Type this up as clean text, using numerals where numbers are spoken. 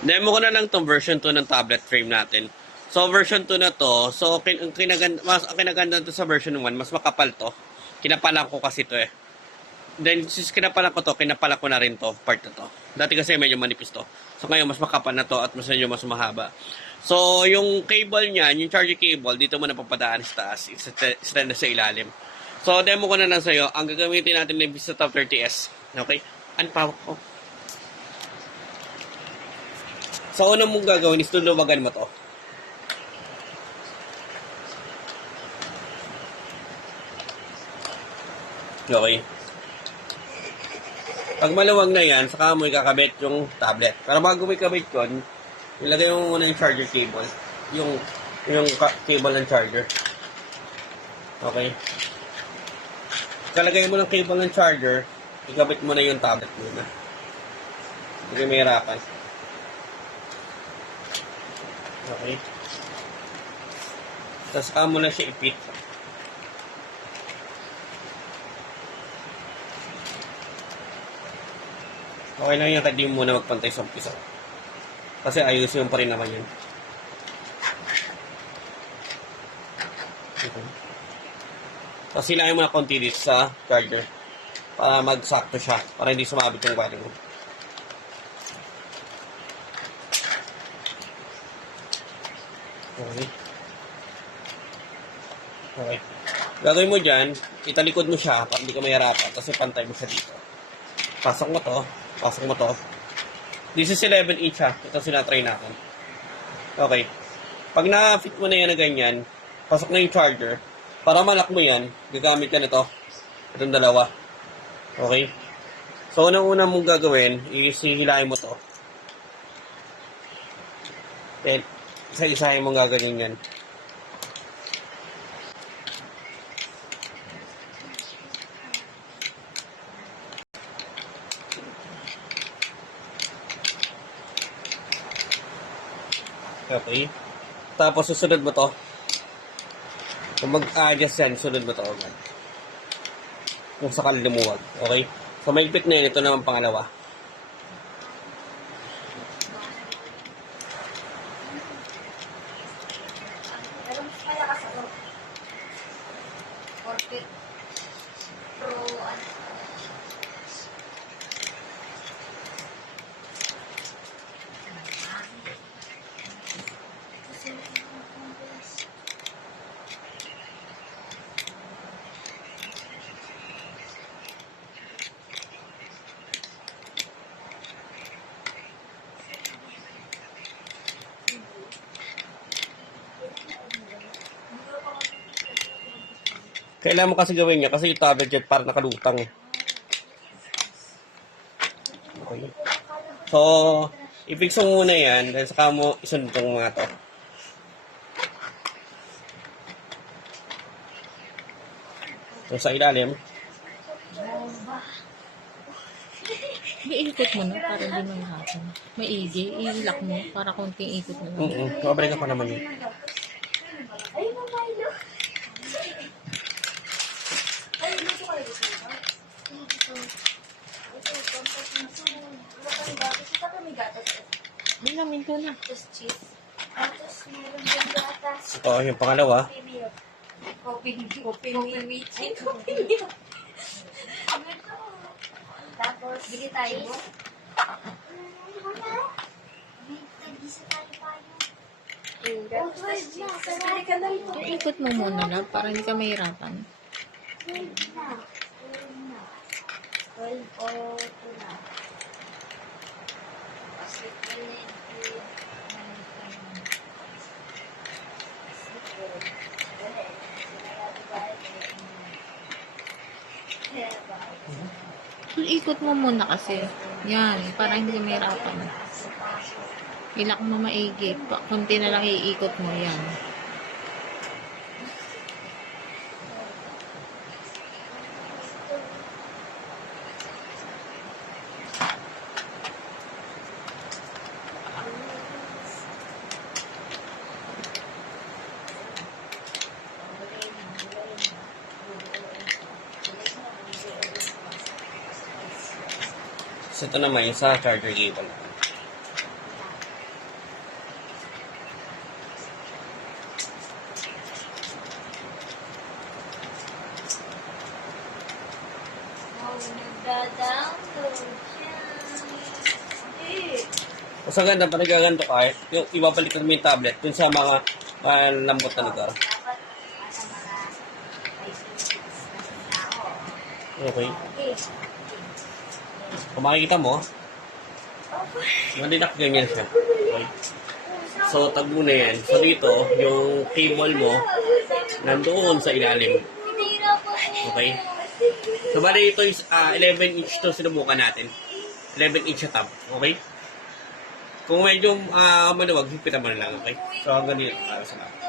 Demo ko na lang tong version 2 ng tablet frame natin. So, version 2 na to. So, ang kinaganda to sa version 1, mas makapal to. Kinapalan ko kasi to eh. Then, since kinapalan ko to, kinapalan ko na rin to, part na to. Dati kasi medyo manipis to. So, ngayon, mas makapal na to at medyo mas mahaba. So, yung cable niya, yung charging cable, dito mo na papadaan sa taas. Extend na sa ilalim. So, demo ko na lang sa'yo. Ang gagamitin natin na yung Vista Top 30S. Okay? Unpower ko. So, unang mong gagawin is luluwagan mo to. Okay. Pag maluwag na yan, saka mo ikakabit yung tablet. Pero bago mo ikabit yun, ilagay mo muna yung charger cable. Yung cable ng charger. Okay. Kalagay mo ng cable ng charger, ikabit mo na yung tablet muna. Hindi may hirapan. Okay. Tapos saka mo na siya ipit. Okay lang yan, hindi mo muna magpantay sa umpisa. Kasi ayusin mo pa rin naman yan. Okay. Tapos hilahin mo na konti dito sa charger para magsakto siya, para hindi sumabit yung wiring mo. Okay. Okay. Gagawin mo dyan, italikod mo siya para hindi ka mahirapan, tapos pantay mo siya dito. Pasok mo to. This is 11 inch ha. Ito sinatry natin. Okay. Pag na-fit mo na yan na ganyan, pasok na yung charger. Para malak mo yan, gagamit ka nito. Itong dalawa. Okay? So, unang-una mong gagawin, is hihilahin mo to. Then, isa-isahin mong gagawin yan. Okay. Tapos susunod mo to. Kung mag-adjust yan, sunod mo to agad. Kung sakali lumuwag. Okay? So, maigpit na yun. Ito naman pangalawa. Kailangan mo kasi gawin niya kasi yung tablet jet parang nakalutang. Okay. So, i-fix mo muna yan dahil saka mo isunod itong mga to. So, sa ilalim. Iikot mo na para hindi mahirapan. Maigi, i-lock mo para konting ikot na lang. Mabre ka pa naman yun. Bilamin ko na. Ito, yung pangalawa. Tapos, bili tayo. Iikot mo muna lang para hindi ka mahirapan. Ikot mo muna kasi. Yan, para hindi ka mahirapan. Ilak mo maigi. Kunti na lang iikot mo yan. So, ito naman yung sa charger cable. Mas maganda, pag nagaganto ka, yung ibabalikan mo yung tablet dun sa mga lambot na lugar. Okay. Kung makikita mo, malinak ganyan siya. Okay. So, tag mo na yan. So, dito, yung cable mo, nandoon sa ilalim. Okay? So, bali ito is 11 inch to sinubukan natin. 11 inch na tab. Okay? Kung medyo maluwag, hipitan mo na lang. Okay? So, hanggang dito. Salamat.